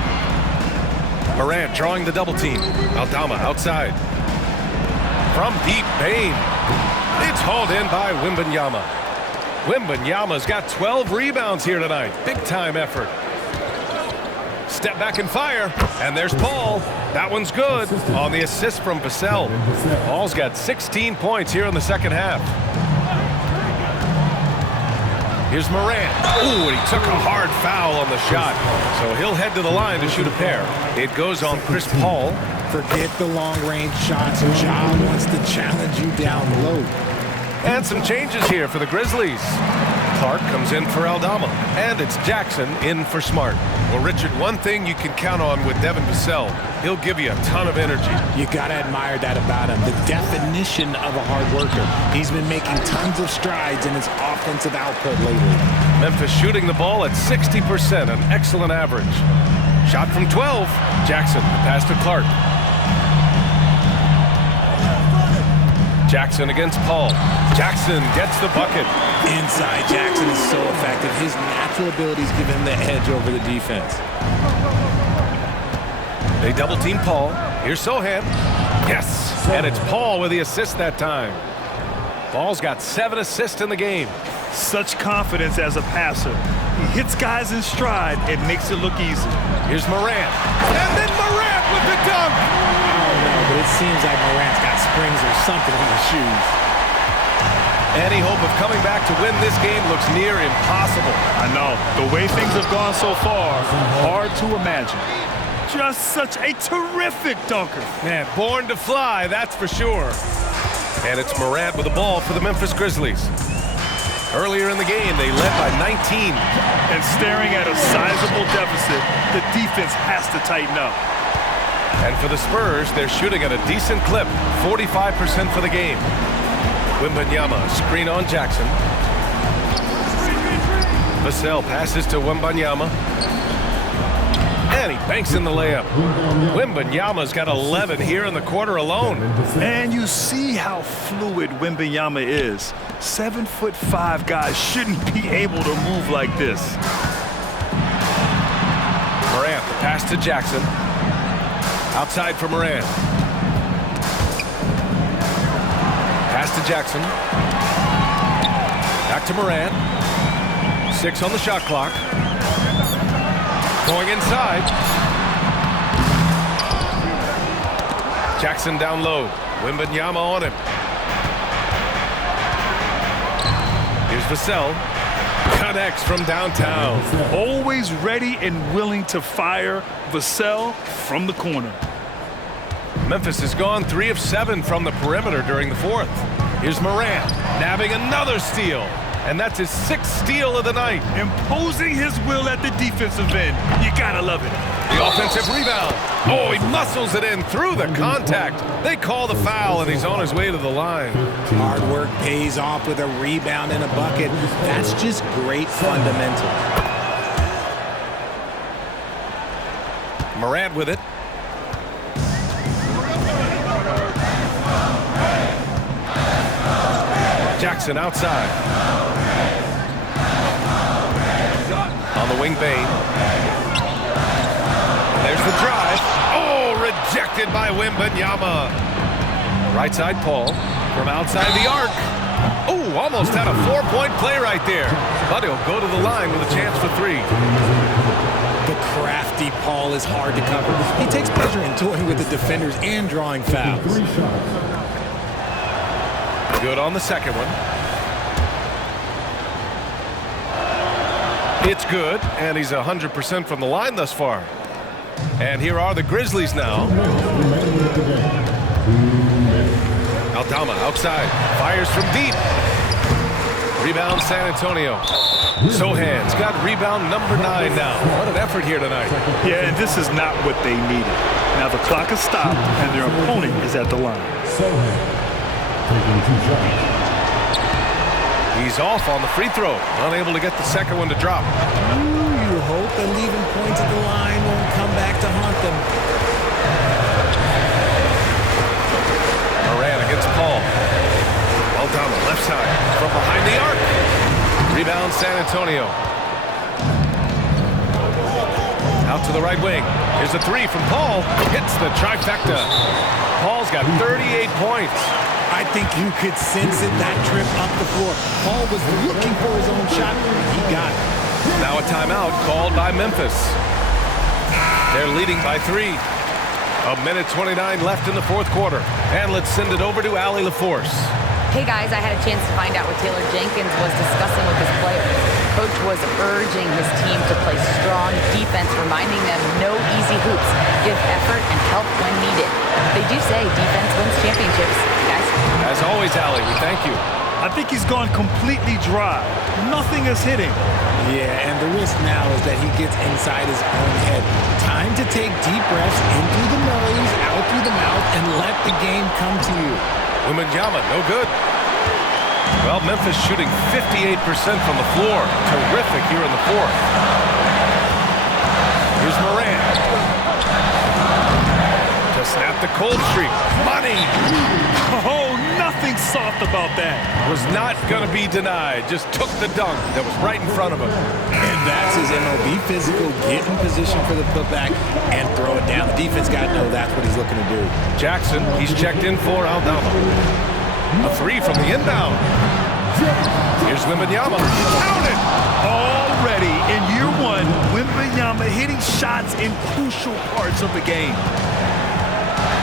Morant drawing the double team. Aldama outside. From deep, Bane. It's hauled in by Wembanyama. Wembanyama's got 12 rebounds here tonight. Big time effort. Step back and fire. And there's Paul. That one's good on the assist from Vassell. Paul's got 16 points here in the second half. Here's Morant. Ooh, and he took a hard foul on the shot. So he'll head to the line to shoot a pair. It goes on Chris Paul. Forget the long-range shots. Ja wants to challenge you down low. And some changes here for the Grizzlies. Clark comes in for Aldama. And it's Jackson in for Smart. Well, Richard, one thing you can count on with Devin Vassell, he'll give you a ton of energy. You got to admire that about him. The definition of a hard worker. He's been making tons of strides in his offensive output lately. Memphis shooting the ball at 60%, an excellent average. Shot from 12. Jackson, pass to Clark. Jackson against Paul. Jackson gets the bucket. Inside Jackson is so effective. His natural abilities give him the edge over the defense. They double team Paul. Here's Sohan. Yes, and it's Paul with the assist that time. Paul's got 7 assists in the game. Such confidence as a passer. He hits guys in stride and makes it look easy. Here's Morant. And then Morant with the dunk. But it seems like Morant's got springs or something in his shoes. Any hope of coming back to win this game looks near impossible. I know. The way things have gone so far, hard to imagine. Just such a terrific dunker. Man, born to fly, that's for sure. And it's Morant with the ball for the Memphis Grizzlies. Earlier in the game, they led by 19. And staring at a sizable deficit, the defense has to tighten up. And for the Spurs, they're shooting at a decent clip, 45% for the game. Wembanyama, screen on Jackson. Vassell passes to Wembanyama. And he banks in the layup. Wembanyama's got 11 here in the quarter alone. And you see how fluid Wembanyama is. 7'5" guys shouldn't be able to move like this. Morant, the pass to Jackson. Outside for Morant. Pass to Jackson. Back to Morant. 6 on the shot clock. Going inside. Jackson down low. Wembanyama on him. Here's Vassell. Connects from downtown. Always ready and willing to fire. Vassell from the corner. Memphis has gone 3 of 7 from the perimeter during the 4th. Here's Morant, nabbing another steal. And that's his 6th steal of the night. Imposing his will at the defensive end. You gotta love it. The offensive rebound. Oh, he muscles it in through the contact. They call the foul, and he's on his way to the line. Hard work pays off with a rebound and a bucket. That's just great fundamentals. Morant with it. Jackson outside. On the wing, Bane. There's the drive. Oh, rejected by Wembanyama. Right side, Paul. From outside the arc. Oh, almost had a 4-point play right there. But he'll go to the line with a chance for 3. The crafty Paul is hard to cover. He takes pleasure in toying with the defenders and drawing fouls. Good on the second one. It's good, and he's 100% from the line thus far. And here are the Grizzlies now. Aldama outside, fires from deep. Rebound San Antonio. Sohan's got rebound number 9 now. What an effort here tonight. Yeah, and this is not what they needed. Now the clock is stopped, and their opponent is at the line. Sohan taking 2 shots. He's off on the free throw, unable to get the second one to drop. You hope that leaving points at the line won't come back to haunt them. Morant against Paul. Aldama left side from behind the arc. Rebound San Antonio. Out to the right wing. Here's a 3 from Paul. Hits the trifecta. Paul's got 38 points. I think you could sense it, that trip up the floor. Paul was looking for his own shot. He got it. Now a timeout called by Memphis. They're leading by 3. 1:29 left in the fourth quarter. And let's send it over to Allie LaForce. Hey guys, I had a chance to find out what Taylor Jenkins was discussing with his players. Coach was urging his team to play strong defense, reminding them no easy hoops, give effort and help when needed. They do say defense wins championships, guys. As always, Allie, we thank you. I think he's gone completely dry. Nothing is hitting. Yeah, and the risk now is that he gets inside his own head. Time to take deep breaths in through the nose, out through the mouth, and let the game come to you. Wemby, no good. Well, Memphis shooting 58% from the floor. Terrific here in the fourth. Here's Morant. To snap the cold streak. Money! Oh, nothing soft about that. Was not going to be denied. Just took the dunk that was right in front of him. And that's his MLB physical, get in position for the putback and throw it down. The defense got to know that's what he's looking to do. Jackson, he's checked in for Aldama. A 3 from the inbound. Here's Wemby. Count it! Already in year 1, Wemby hitting shots in crucial parts of the game.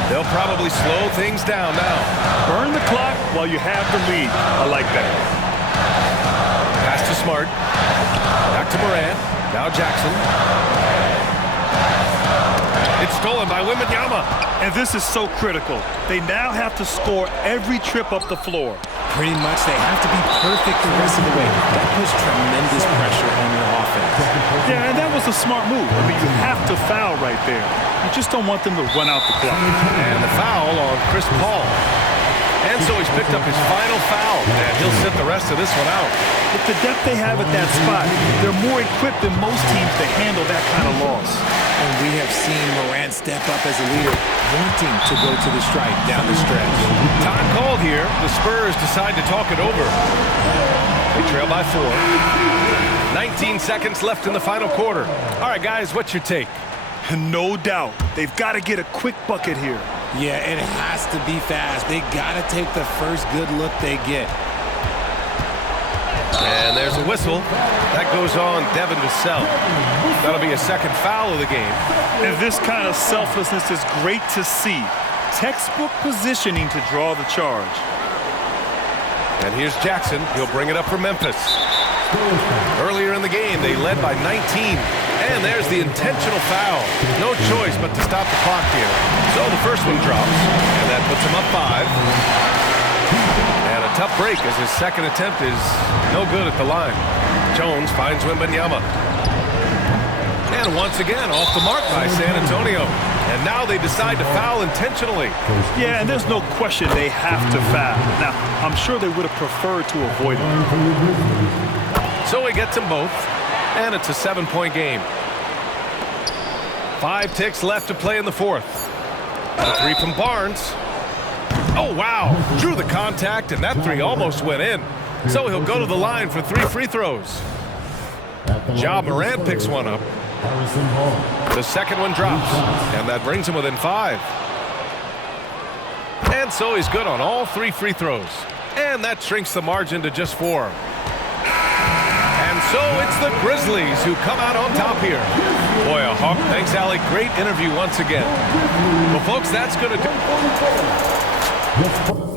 They'll probably slow things down now. Burn the clock while you have the lead. I like that. Pass to Smart. Back to Morant. Now Jackson. It's stolen by Wemby. And this is so critical. They now have to score every trip up the floor. Pretty much they have to be perfect the rest of the way. That puts tremendous pressure on your offense. Yeah, and that was a smart move. I mean, you have to foul right there. You just don't want them to run out the clock. And the foul on Chris Paul. And so he's picked up his final foul, and he'll sit the rest of this one out. With the depth they have at that spot, they're more equipped than most teams to handle that kind of loss. And we have seen Morant step up as a leader, wanting to go to the stripe down the stretch. Time called here. The Spurs decide to talk it over. They trail by 4. 19 seconds left in the final quarter. All right, guys, what's your take? No doubt. They've got to get a quick bucket here. Yeah, it has to be fast. They got to take the first good look they get. And there's a whistle. That goes on Devin Vassell. That'll be a second foul of the game. And this kind of selflessness is great to see. Textbook positioning to draw the charge. And here's Jackson. He'll bring it up for Memphis. Earlier in the game, they led by 19. And there's the intentional foul. No choice but to stop the clock here. So the first one drops, and that puts him up 5. And a tough break as his second attempt is no good at the line. Jones finds Wemby. And once again, off the mark by San Antonio. And now they decide to foul intentionally. Yeah, and there's no question they have to foul. Now, I'm sure they would have preferred to avoid it. So he gets them both. And it's a 7-point game. 5 ticks left to play in the fourth. A 3 from Barnes. Oh, wow. Drew the contact, and that 3 almost went in. So he'll go to the line for 3 free throws. Ja Morant picks one up. The second one drops, and that brings him within 5. And so he's good on all 3 free throws. And that shrinks the margin to just 4. And so it's the Grizzlies who come out on top here. Boy, a hawk. Thanks, Allie. Great interview once again. Well, folks, that's going to do.